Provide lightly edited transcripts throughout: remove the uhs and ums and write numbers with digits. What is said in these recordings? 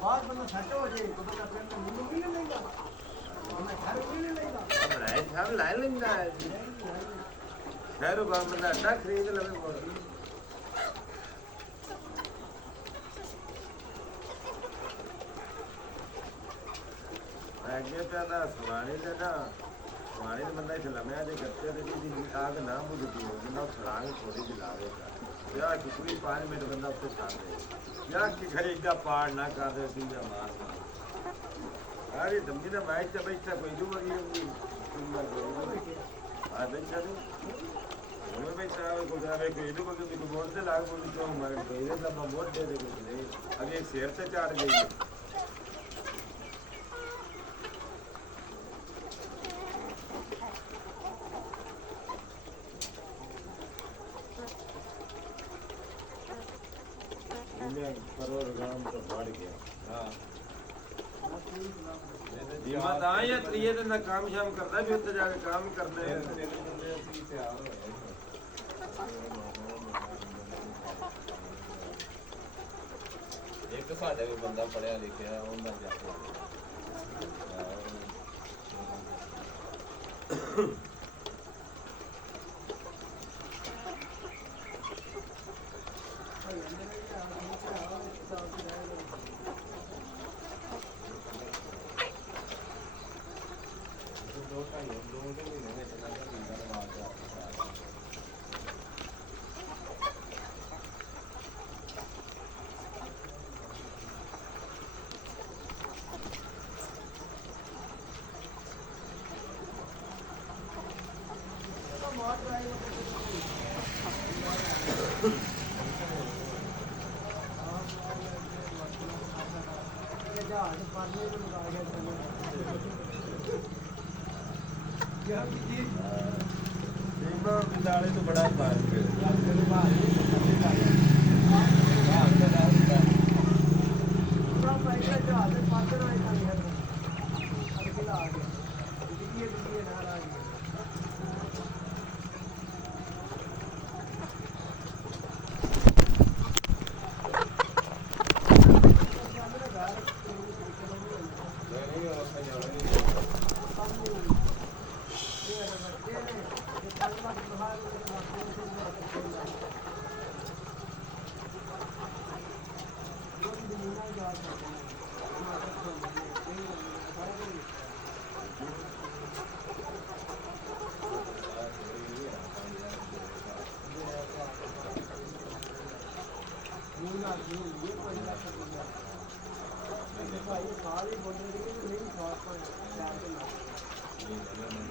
ਬਾਹਰ ਬੰਦਾ ਸੱਟ ਹੋ ਜੇ ਤਾਂ ਬੰਦਾ ਆਪਣੇ ਨੂੰ ਵੀ ਨਹੀਂ ਲੈਂਦਾ ਉਹਨੇ ਘਰ ਵੀ ਨਹੀਂ ਲੈਂਦਾ ਲੈ ਸਭ ਲੈ ਲੈਂਦਾ ਖੈਰ ਬੰਦਾ ਅੱਡਾ ਖਰੀਦ ਲਵੇ ਮੋੜੀ ਅੱਗੇ ਤਾਂ ਦਾ ਸਵਾਣੀ ਦੇ ਨਾ ਸਵਾਣੀ ਦੇ ਬੰਦਾ ਇੱਥੇ ਲੰਮਿਆ ਜੇ ਗੱਤੇ ਤੇ ਦੀ ਆਗ ਨਾ ਬੁਝਦੀ ਹੋ ਜਿੰਨਾ ਸਲਾਂਗ ਥੋੜੀ ਜਿਹੀ ਲਾਵੇਗਾ ਯਾ ਕਿ ਪੂਰੀ 5 ਮਿੰਟ ਬੰਦਾ ਉੱਤੇ ਛੱਡ ਦੇ ਯਾ ਕਿ ਘਰੇ ਇੱਡਾ ਪਾੜ ਨਾ ਕਰ ਦੇ ਸੀ ਜਾਂ ਮਾਰਨਾ ਅਰੇ ਦੰਮੀ ਦਾ ਮੈਚ ਤੇ ਬੈਠਾ ਕੋਈ ਦੂ ਵਗੀ ਹੁੰਦੀ ਆ ਬੈਠਾ ਤੂੰ ਉਹ ਬੈਠਾ ਕੋਈ ਜਾਵੇ ਕੋਈ ਦੂ ਵਗੀ ਕੋਈ ਮੋੜ ਤੇ ਲਾਗ ਬੋਲੀ ਕਿਉਂ ਮਾਰ ਗਈ ਇਹ ਤਾਂ ਮੋੜ ਦੇ ਦੇ ਕੋਈ ਅਗੇ ਸਿਰ ਤੇ ਚੜ ਗਈ प्रोग्राम तो बढ़ गया हाँ बीमा तो या त्रिये दिन काम शाम करता भी उत्ते जाके काम करने एक साडा भी बंदा पढ़िया लिखिया उन्दा जाके बीमा विद्यालय तो बड़ा पार्क है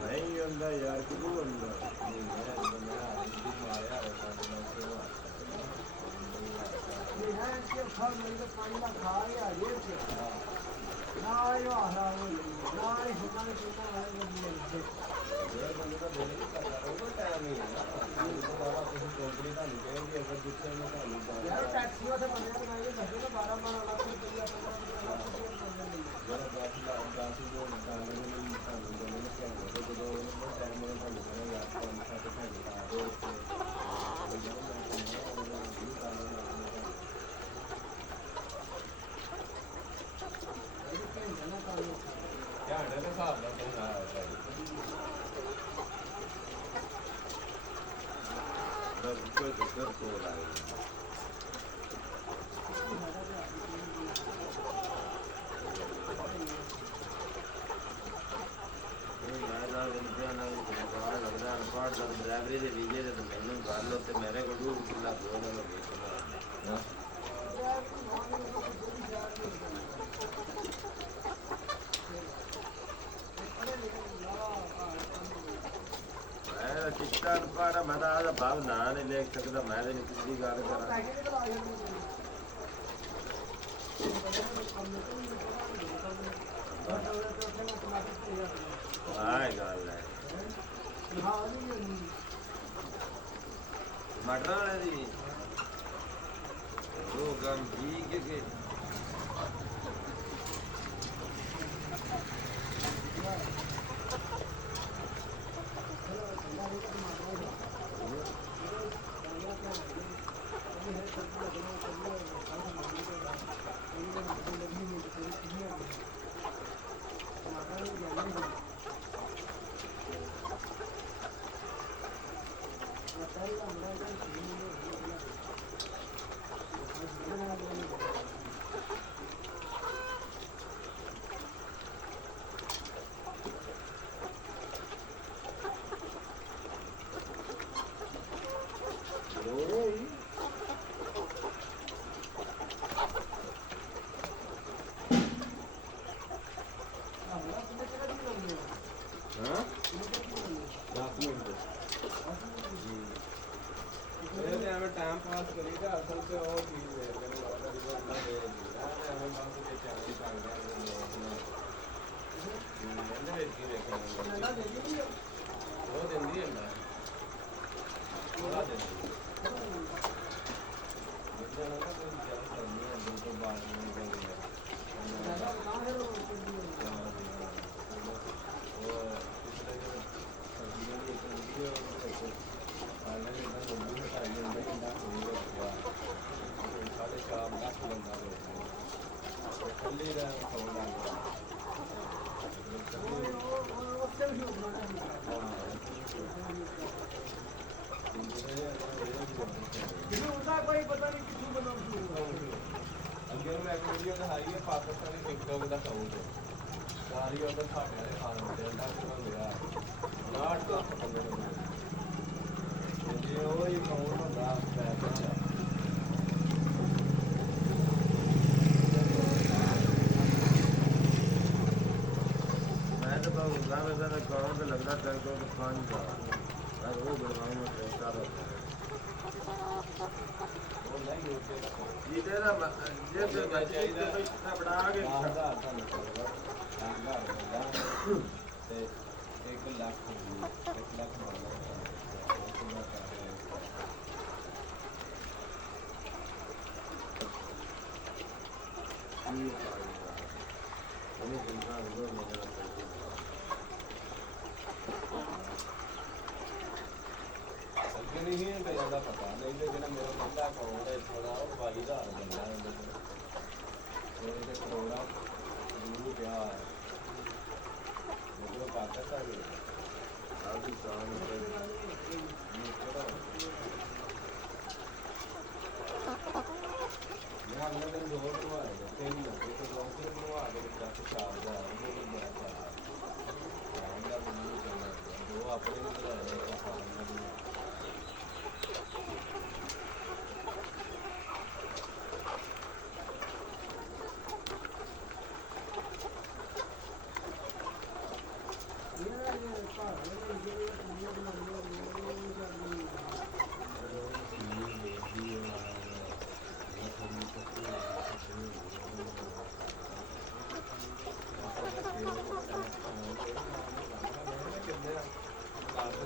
नहीं अंदा यार कितू अंदा ड्राइवरी के वीजे तो मैंने कर लो तो मेरे को दूर किला बोल शिक्षा अनपढ़ मैं तो भाव ना नहीं लिख सकता मैं तो किसी गल करा गल है टमाटर वाले दी वो काम ठीक है कि ਹਾਂ 10 ਮਿੰਟ ਇਹ ਐਵੇਂ ਟਾਈਮ ਪਾਸ ਕਰੀਦਾ ਅਸਲ ਤੇ ਉਹ ਚੀਜ਼ ਵੇਖ ਕੇ ਲੱਗਦਾ ਕਿ ਬੰਦਾ ਦੇ ਦਿੰਦਾ ਐਵੇਂ ਬਸ ਤੇ ਚਾਹੀ ਸਕਦਾ ਇਹਦੇ ਵਿੱਚ ਕੀ ਵੇਖਣਾ ਉਹ ਦਿੰਦੀ ਹੈ ਨਾ ਉਹਦਾ ਦਿੰਦੀ ਬੰਦਾ ਨਾ ਕੋਈ ਗੱਲ ਕਰਨੀ ਹੈ ਦਿਲ ਤੋਂ ਬਾਹਰ ਨਹੀਂ ਨਿਕਲਦੀ ਹੈ ਕੋਈ ਪਤਾ ਨਹੀਂ ਕਿੱਥੋਂ ਬਣਾਉਂਦਾ ਅੱਗੇ ਮੈਂ ਇੱਕ ਵੀਡੀਓ ਦਿਖਾਈ ਹੈ ਪਾਕਿਸਤਾਨੀ ਟਿਕਟੋਕ ਦਾ ਸਾਊਂਡ ਸਾਰੀ ਉਹਦਾ ਸਾਡੇ ਦੇ ਖਾਣ ਦੇ ਅੰਦਰ ਹੁੰਦੇ ਆ 60 ਲੱਖ ਬੰਦੇ ਨੇ ਜੇ ਉਹ ਹੀ ਕਾਊਂਟ ਹੁੰਦਾ ਪੈਸਾ ਮੈਂ ਤਾਂ ਬਹੁਤ ਗਾਵੇਂ ਦਾ ਕਾਉਂਟ ਲੱਗਦਾ ਟੈਂਕ ਤੋਂ ਪਾਣੀ ਦਾ ਉਹ ਬਣਾਉਣ ਨੂੰ ਪੈਸਾ ਦਾ ਉਹ ਨਹੀਂ ਹੋਤੇ ਇਹ ਤੇਰਾ ਜੇ ਤੇ ਬੱਚੇ ਤੇ ਬਣਾ ਕੇ ਆਹਦਾ ਤੁਹਾਨੂੰ ਪਤਾ ਤੇ 1 ਲੱਖ 1 ਲੱਖ ਮੰਗਦਾ ਉਹਨੇ ਜਿੰਨਾ ਲੋੜ ਮੰਗਦਾ ਅੱਗੇ ਨਹੀਂ ਹੈ ਤੇ ਜ਼ਿਆਦਾ ਪਤਾ ਨਹੀਂ ਤੇ ਜਿਹੜਾ ਮੇਰਾ ਬੰਦਾ ਅਕਾਊਂਟ ਹੈ ਥੋੜਾ ਉਹ 22000 ਬੰਦਾ ਉਹਦੇ ਕੋਲ ਉਹਦੇ ਤੇ ਕਰੋੜਾ ਜ਼ਰੂਰ ਪਿਆ ਹੈ ਜਦੋਂ ਪਾਕਿਸਤਾਨ ਦੇ ਆਦੀ ਸਾਨ ਮੈਂ ਅਗਲੇ ਦਿਨ ਦੋ ਬਣਵਾਏ ਤਿੰਨ ਲੱਗੇ ਤੇ ਲੋਕਰ ਬਣਵਾ ਕੇ ਦਿੱਤਾ ਸ਼ਾਮ ਦਾ ਉਹਨੂੰ ਵੀ ਬੜਾ ਚਾਹ ਆਉਂਦਾ ਮੈਨੂੰ ਚੱਲਣਾ ਦੋ ਆਪਣੇ ਨੂੰ ਬਣਾਏ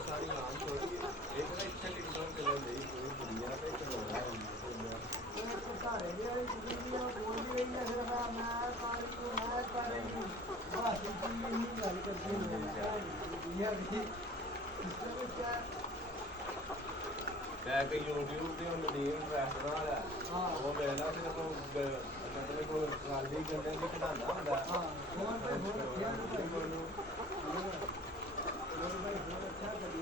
ਸਾਰੀ ਆਮ ਛੋਟੀ ਇੱਕ ਤਾਂ ਇੱਥੇ ਟਿਕਟੋਕ ਚੱਲਣ ਲਈ ਪੂਰੀ ਦੁਨੀਆ ਤੇ ਚਲਾਉਣਾ ਘਰੇ ਜਿਹੜੀ ਚੀਜ਼ ਆ ਬੋਲਦੀ ਰਹੀ ਹੈ ਫਿਰ ਮੈਂ ਕਰ ਤੂੰ ਮੈਂ ਕਰ ਬਸ ਜੀ ਇਹੀ ਗੱਲ ਕਰਦੇ ਨੇ ਯਾਰ ਵੀ ਇਸ ਵਿੱਚ ਮੈਂ ਕਿ YouTube ਤੇ ਉਹ ਨਦੀਮ ਰੈਸਟੋਰੈਂਟ ਵਾਲਾ ਉਹ ਵੇਖਦਾ ਸਿਰਫ ਮਤਲਬ ਕੋਈ ਗਾਲੀ ਗੰਦੇ ਦੀ ਕਢਾਉਂਦਾ ਹੁੰਦਾ ਹਾਂ ਫੋਨ ਤੇ ਫੋਨ ਰੱਖਿਆ ਨੂੰ ਭਾਈ ਬਹੁਤ ਅੱਛਾ ਕਰੀ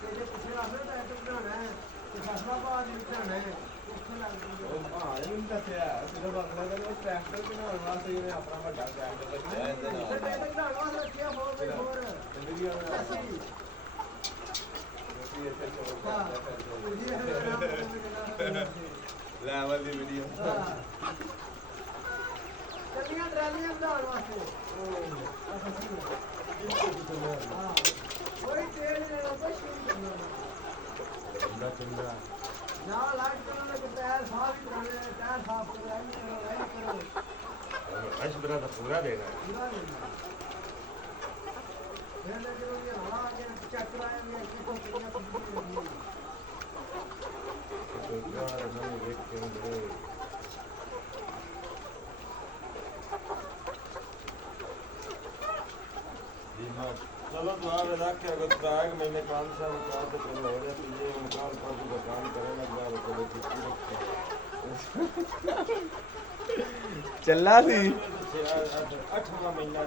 ਤੇ ਜੇ ਕਿਸੇ ਦਾ ਫਿਰ ਮੈਂ ਬਣਾਉਣਾ ਹੈ ਤੇ ਫਸਲਾ ਬਾਅਦ ਵਿੱਚ ਬਣਾਉਣਾ ਹੈ ਉੱਥੇ ਲੱਗ ਜੂਗਾ ਉਹ ਹਾਂ ਇਹ ਮੈਨੂੰ ਦੱਸਿਆ ਸਿਰਫ ਅਗਲੇ ਦਿਨ ਉਹ ਟਰੈਕਟਰ ਬਣਾਉਣ ਵਾਸਤੇ ਇਹਨੇ ਆਪਣਾ ਵੱਡਾ ਟਰੈਕਟਰ ਰੱਖਿਆ ਇਹਦੇ ਨਾਲ ਤੇ ਮੈਂ ਬਣਾਉਣ ਵਾਸਤੇ ਰੱਖਿਆ 4x4 ਤੇ ਵੀਡੀਓ ਬਣਾ ਅਸੀਂ ਅਸੀਂ ਇੱਥੇ ਸ਼ੋਅ ਹਾਂ ਕਰਦੇ ਲੈਵਲ ਦੀ ਵੀਡੀਓ ਚੱਲੀਆਂ ਟਰਾਲੀਆਂ ਬਣਾਉਣ ਵਾਸਤੇ ਹਾਂ ਕੋਈ ਤੇਲ ਲੈਣਾ ਕੁਛ ਨਹੀਂ ਕਰਨਾ ਚੰਗਾ ਚੰਗਾ ਨਾ ਲਾਈਟ ਕਰਨਾ ਕਿ ਟਾਇਰ ਸਾਫ ਹੀ ਕਰਾਉਣੇ ਟਾਇਰ ਸਾਫ ਕਰੋ ਅੱਜ ਬਰਾ ਦਾ ਪੂਰਾ ਦੇਣਾ ਪੂਰਾ ਲੈਣਾ ਫਿਰ ਜਦੋਂ ਇਹ ਹਵਾ ਆ ਗਿਆ ਚੈੱਕ ਕਰਾਇਆ ਵੀ ਅੱਗੇ ਤੋਂ ਕਿੰਨੀਆਂ ਕੰਪਨੀ ਤੇ ਯਾਰ ਮੈਂ ਵੇਖ ਕੇ ਮੇਰੇ ਇਹ ਨਾ चलो दुआ में रख के अगर बैग महीने 500 का तो फिर हो गया तो ये उनका पर भी काम करे ना जा वो तो छुट्टी रखे ਚੱਲਾ ਸੀ 8वां महीना